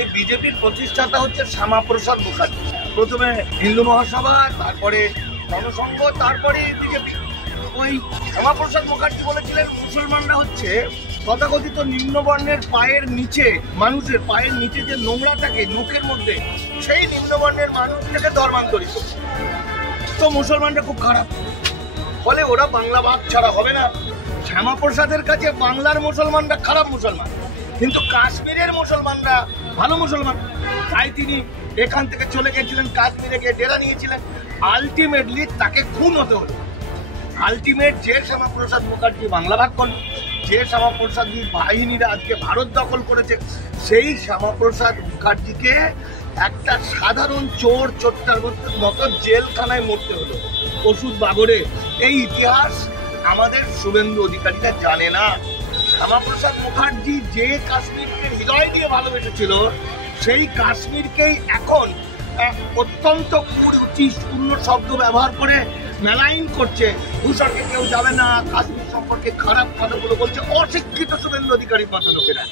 এই বিজেপির প্রতিষ্ঠাতা হচ্ছে শ্যামাপ্রসাদ মুখার্জি। প্রথমে হিন্দু মহাসভা, তারপরে জনসংঘ, তারপরে বিজেপি। ওই শ্যামাপ্রসাদ মুখার্জি বলেছিলেন মুসলমানরা হচ্ছে তথাকথিত নিম্নবর্ণের পায়ের নিচে, মানুষের পায়ের নিচে যে নোংরা থাকে নোকের মধ্যে, সেই নিম্নবর্ণের মানুষ থেকে ধর্মান্তরিত। তো মুসলমানরা খুব খারাপ, ফলে ওরা বাংলা ভাগ ছাড়া হবে না। শ্যামাপ্রসাদের কাছে বাংলার মুসলমানরা খারাপ মুসলমান, কিন্তু কাশ্মীরের মুসলমানরা ভালো মুসলমান। তাই তিনি এখান থেকে চলে গেছিলেন, কাশ্মীরে গিয়ে ডেরা নিয়েছিলেন। আলটিমেটলি তাকে খুন হতে হলো। আলটিমেট যে শ্যামাপ্রসাদ মুখার্জি বাংলা ভাগ করল, যে শ্যামাপ্রসাদ বাহিনীরা আজকে ভারত দখল করেছে, সেই শ্যামাপ্রসাদ মুখার্জিকে একটা সাধারণ চোর চোট্টার মতো জেলখানায় মরতে হলো ওষুধ বাগড়ে। এই ইতিহাস আমাদের শুভেন্দু অধিকারীরা জানে না। শ্যামাপ্রসাদ মুখার্জি যে কাশ্মীরকে হৃদয় দিয়ে ভালোবেসেছিল, সেই কাশ্মীরকেই এখন অত্যন্ত কুরুচিপূর্ণ শব্দ ব্যবহার করে মেলাইন করছে। ভূস্বর্গে কেউ যাবে না, কাশ্মীর সম্পর্কে খারাপ কথাগুলো বলছে অশিক্ষিত শুভেন্দু অধিকারীর মতো লোকেরা।